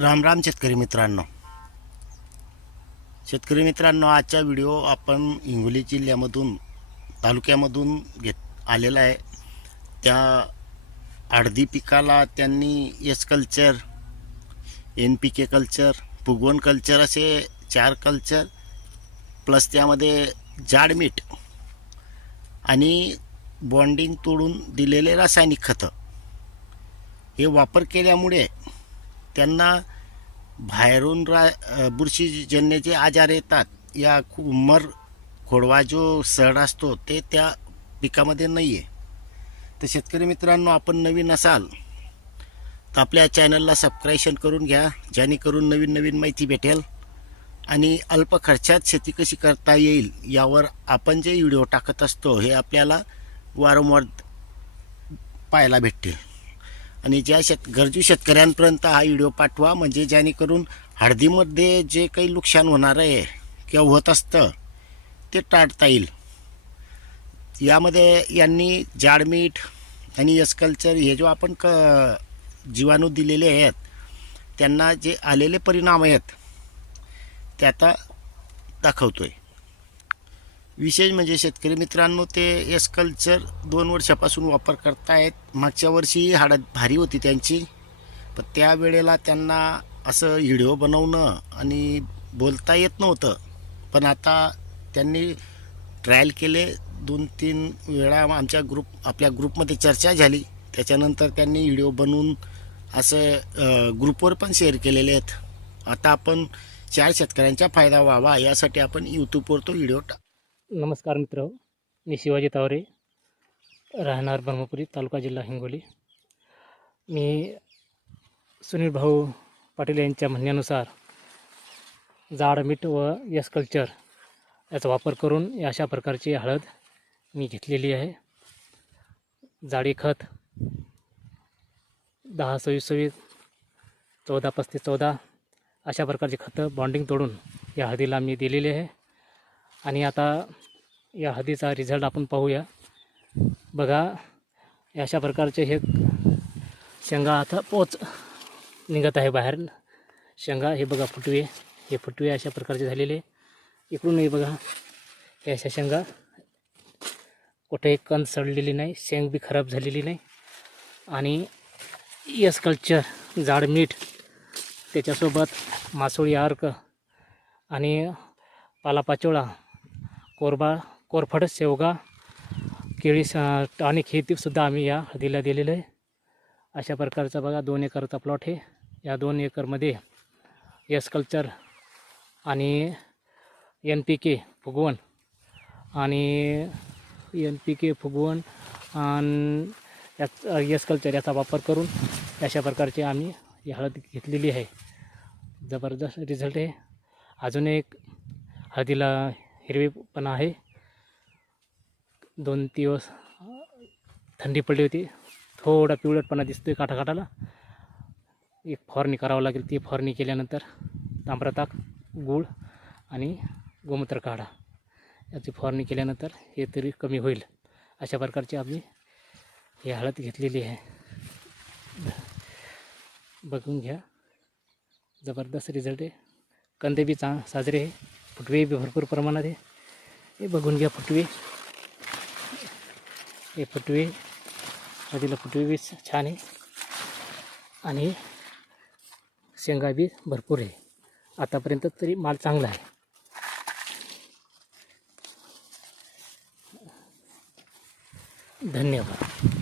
राम राम शेतकरी मित्रांनो. शेतकरी मित्रांनो आजचा व्हिडिओ आपण हिंगोली जिल्ह्यामधून तालुक्यामधून घेत आलेला आहे. त्या अर्धी पिकाला त्यांनी S culture N P K culture फुगवण culture असे चार कल्चर प्लस त्यामध्ये जाडमीठ आणि बॉन्डिंग तोडून दिलेले रासायनिक खतं. हे वापर केल्यामुळे त्यांना बाहेरून रा बुरशीजन्य जे आजार येतात. या खूप मर खोडवा जो सड असतो ते त्या पिकामध्ये नाही आहे तर शेतकरी मित्रांनो आपण नवीन असाल तर आपल्या चॅनलला सबस्क्रायशन करून घ्या जेणेकरून नवीन नवीन माहिती भेटेल. आणि अल्प खर्चात शेती कशी करता येईल यावर आपण जे व्हिडिओ टाकत असतो हे आपल्याला वारंवार पाहायला भेटतील. आणि ज्या शेत गरजू शेतकऱ्यांपर्यंत हा व्हिडिओ पाठवा म्हणजे जेणेकरून हळदीमध्ये जे काही नुकसान होणार आहे किंवा होत असतं ते टाळता येईल. यामध्ये यांनी जाडमीठ आणि एसकल्चर हे जो आपण क जीवाणू दिलेले आहेत त्यांना जे आलेले परिणाम आहेत ते आता दाखवतो आहे विशेष म्हणजे शेतकरी मित्रांनो ते एस कल्चर दोन वर्षापासून वापर करतायत. मागच्या वर्षी हाडत भारी होती त्यांची. पण त्यावेळेला त्यांना असं व्हिडिओ बनवणं आणि बोलता येत नव्हतं. पण आता त्यांनी ट्रायल केले. दोन तीन वेळा आमच्या ग्रुप आपल्या ग्रुपमध्ये चर्चा झाली. त्याच्यानंतर त्यांनी व्हिडिओ बनवून असं ग्रुपवर पण शेअर केलेले आहेत. आता आपण चार शेतकऱ्यांचा फायदा व्हावा यासाठी आपण यूट्यूबवर तो व्हिडिओ टा नमस्कार मित्र मी शिवाजी तावरे राहणार ब्रह्मपुरी तालुका जिल्हा हिंगोली. मी सुनील भाऊ पाटील यांच्या म्हणण्यानुसार जाड मीठ व यस कल्चर याचा वापर करून अशा प्रकारची हळद मी घेतलेली आहे. जाडी खत दहा सव्वीस सव्वीस चौदा पस्तीस चौदा अशा प्रकारची खतं बॉन्डिंग तोडून या हळदीला मी दिलेली आहे. आणि आता या हळदीचा रिझल्ट आपण पाहूया. बघा या अशा प्रकारचे हे शेंगा आता पोच निघत आहे बाहेर. शेंगा हे बघा फुटवे. हे फुटवे अशा प्रकारचे झालेले. इकडूनही बघा हे अशा शेंगा. कुठे कंद सडलेली नाही शेंग बी खराब झालेली नाही. आणि यस कल्चर जाड मीठ त्याच्यासोबत मासोळी अर्क आणि पालापाचोळा कोरबा कोरफड शेवगा केळी आणि खेतीसुद्धा आम्ही या हळदीला दिलेलं आहे. अशा प्रकारचा बघा दोन एकरचा प्लॉट आहे. या दोन एकरमध्ये यस कल्चर आणि एन पी के फुगवण आणि एन पी के फुगवण आणि यस कल्चर याचा वापर करून अशा प्रकारची आम्ही ही हळद घेतलेली आहे. जबरदस्त रिझल्ट आहे. अजून एक हळदीला हिरवेपणा आहे. दोन दिवस थंडी पडली होती. थोडा पिवळटपणा दिसतोय काठाकाठाला. एक फवारणी करावं लागेल. ती फवारणी केल्यानंतर तांबडा ताक गूळ आणि गोमूत्र काढा. याची फवारणी केल्यानंतर हे तरी कमी होईल. अशा प्रकारची आम्ही ही हळद घेतलेली आहे. बघून घ्या. जबरदस्त रिझल्ट आहे. कंदे बी चांग साजरे आहे. फुटवे बी भरपूर प्रमाणात आहे. हे बघून घ्या फुटवे. हे फुटवे नदीला फुटवे बी छान आहे. आणि शेंगा बी भरपूर आहे. आतापर्यंत तरी माल चांगला आहे. धन्यवाद.